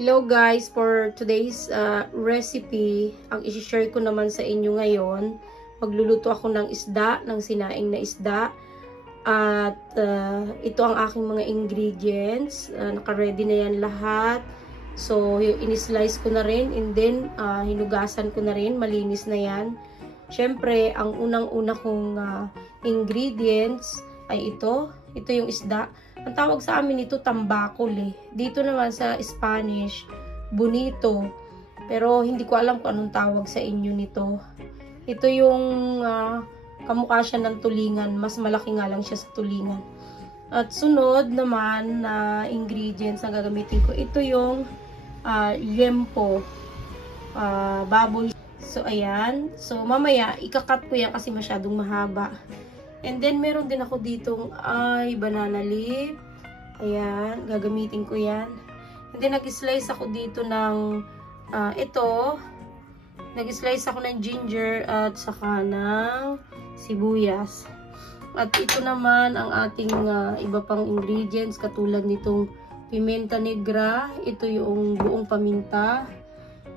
Hello guys, for today's recipe, ang isi-share ko naman sa inyo ngayon, magluluto ako ng isda, ng sinaing na isda. At ito ang aking mga ingredients. Naka-ready na yan lahat. So, in-slice ko na rin and then hinugasan ko na rin, malinis na yan. Siyempre, ang unang-una kong ingredients ay ito. Ito yung isda. Ang tawag sa amin ito, tambakol eh. Dito naman sa Spanish, bonito. Pero hindi ko alam kung anong tawag sa inyo nito. Ito yung kamukha siya ng tulingan. Mas malaki nga lang siya sa tulingan. At sunod naman na ingredients na gagamitin ko, ito yung liempo, baboy. So, ayan. So, mamaya, ikakat ko yan kasi masyadong mahaba. And then, meron din ako ditong banana leaf. Ayan, gagamitin ko yan. And then, nag-slice ako dito ng ito. Nag-slice ako ng ginger at saka ng sibuyas. At ito naman ang ating iba pang ingredients katulad nitong pimenta negra. Ito yung buong paminta.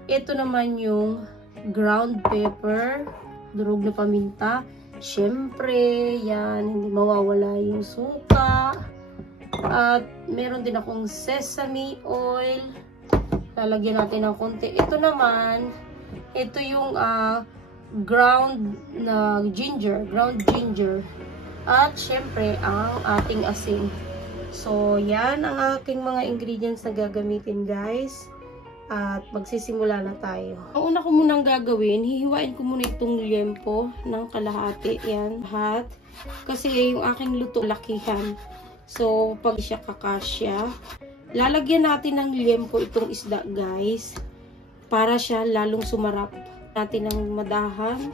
Ito naman yung ground pepper, durog na paminta. Siyempre, yan, hindi mawawala yung suka. At meron din akong sesame oil. Lalagyan natin ng konti. Ito naman, ito yung ground ginger. At siyempre, ang ating asin. So, yan ang aking mga ingredients na gagamitin, guys. At magsisimula na tayo. Ang una ko munang gagawin, hihiwain ko muna itong liempo ng kalahati. Yan, lahat. Kasi yung aking luto, lakihan. So, pag siya kakasya, lalagyan natin ng liempo itong isda, guys. Para siya lalong sumarap. Natin ng madahan.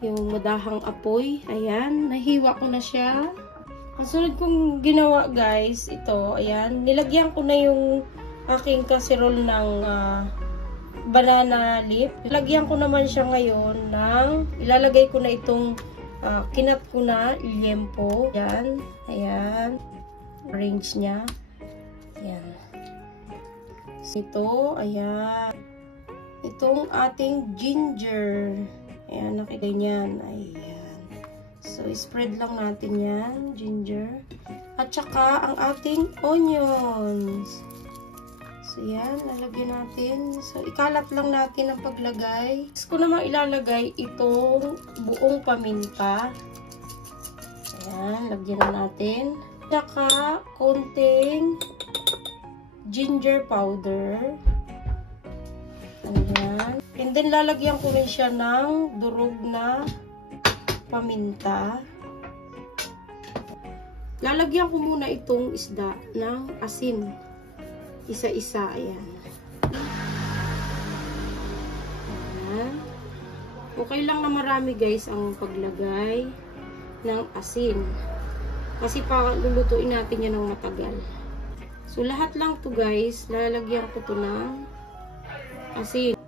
Yung madahang apoy. Ayan, nahiwa ko na siya. Ang sunod kong ginawa, guys, ito, ayan. Nilagyan ko na yung aking casserole ng banana leaf. Lagyan ko naman siya ngayon ng ilalagay ko na itong kinat ko na liempo. Ayan. Ayan. Arrange niya. Ayan. Ito. Ayan. Itong ating ginger. Ayan. Nakiganyan. Ayan. So, spread lang natin yan. Ginger. At saka ang ating onions. So, yan. Lalagyan natin. So, ikalat lang natin ang paglagay. Gusto ko naman ilalagay itong buong paminta. Ayan. Lagyan na natin. Saka, konting ginger powder. Ayan. And then, lalagyan ko rin siya ng durog na paminta. Lalagyan ko muna itong isda ng asin. Isa-isa, ayan. Ayan. Okay lang na marami, guys, ang paglagay ng asin. Kasi lulutuin natin yan ng matagal. So, lahat lang to, guys. Lalagyan ko to ng asin.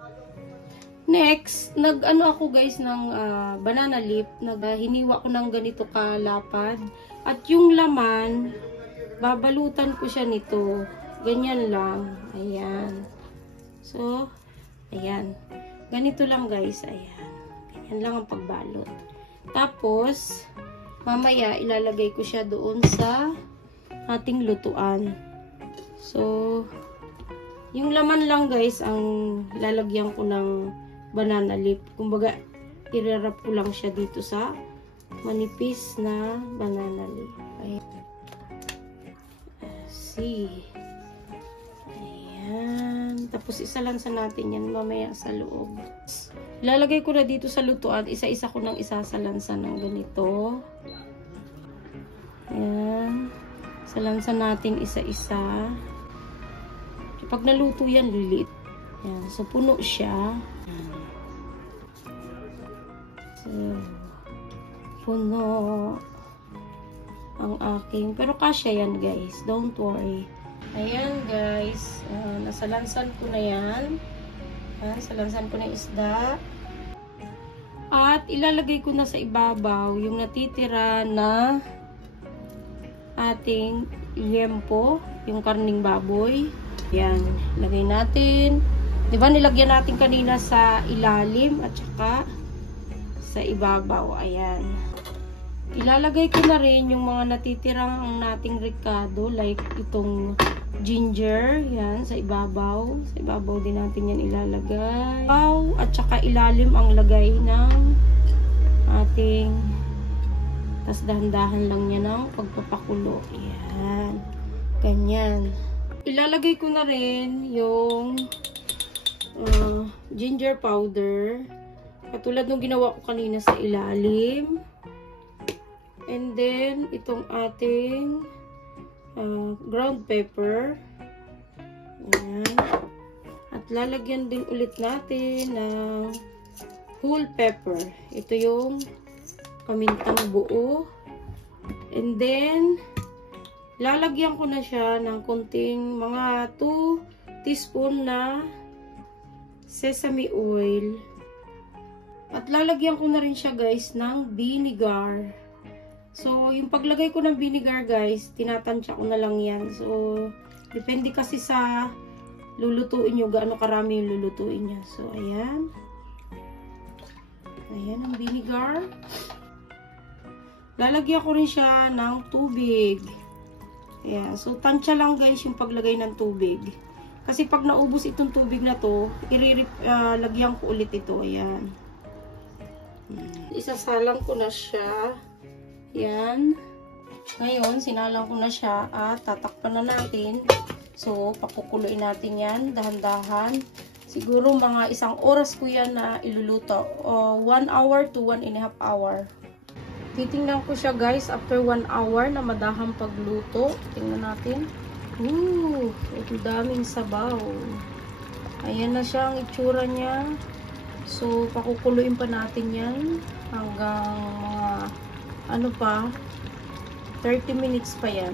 Next, nag-ano ako, guys, ng banana leaf. Hiniwa ko ng ganito kalapad. At yung laman, babalutan ko siya nito. Ganyan lang. Ayan. So, ayan. Ganito lang, guys. Ayan. Ganyan lang ang pagbalot. Tapos, mamaya, ilalagay ko siya doon sa ating lutuan. So, yung laman lang, guys, ang lalagyan ko ng banana leaf. Kumbaga, irarap ko lang siya dito sa manipis na banana leaf. Ayan. See. Ayan. Tapos isalansan natin yan mamaya sa loob. Ilalagay ko na dito sa lutuan. Isa-isa ko nang isasalansan ng ganito. Ayan. Salansan natin isa-isa. Pag naluto yan, lilit. Ayan. So, puno siya. Ayan. So, puno ang aking. Pero kasya yan, guys. Don't worry. Ayan, guys. Nasalansan ko na yan. Salansan ko na isda. At ilalagay ko na sa ibabaw yung natitira na ating liempo, yung karning baboy. Yan, lagay natin. 'Di ba nilagyan natin kanina sa ilalim at saka sa ibabaw. Ayan. Ilalagay ko na rin yung mga natitirang nating ricado, like itong ginger, yan, sa ibabaw. Sa ibabaw din natin yan ilalagay. At saka ilalim ang lagay ng ating, tas dahan-dahan lang yan ng pagpapakulo. Yan. Ganyan. Ilalagay ko na rin yung ginger powder. Katulad nung ginawa ko kanina sa ilalim. And then, itong ating ground pepper. Ayan. At lalagyan din ulit natin ng whole pepper. Ito yung pamintang buo. And then, lalagyan ko na siya ng konting mga 2 teaspoon na sesame oil. At lalagyan ko na rin siya guys ng vinegar. So, yung paglagay ko ng vinegar guys, tinatansya ko na lang yan. So, depende kasi sa lulutuin nyo, gaano karami yung lulutuin nyo. So, ayan. Ayan ang vinegar. Lalagyan ko rin siya ng tubig. Ayan. So, tansya lang guys yung paglagay ng tubig. Kasi pag naubos itong tubig na to, lagyan ko ulit ito. Ayan. Isasalang ko na siya. Yan. Ngayon, sinalang ko na siya at tatakpan na natin. So, pakukuluin natin yan, dahan-dahan. Siguro mga 1 oras ko yan na iluluto. 1 hour to 1.5 hour. Titingnan ko siya guys after 1 hour na madahang pagluto. Tingnan natin. Ito daming sabaw. Ayan na siya ang itsura niya. So, pakukuluin pa natin yan hanggang mga 30 minutes pa yan.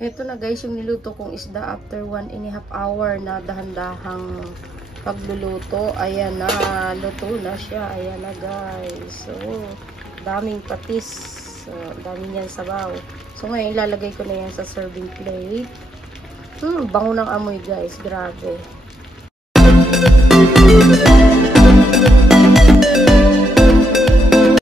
Ito na guys yung niluto kong isda after 1.5 hour na dahan-dahang pagluluto. Ayan na, luto na siya. Ayan na guys. So, daming patis. So, daming yan sabaw. So, ngayon ilalagay ko na yan sa serving plate. Bango ng amoy guys. Grabe.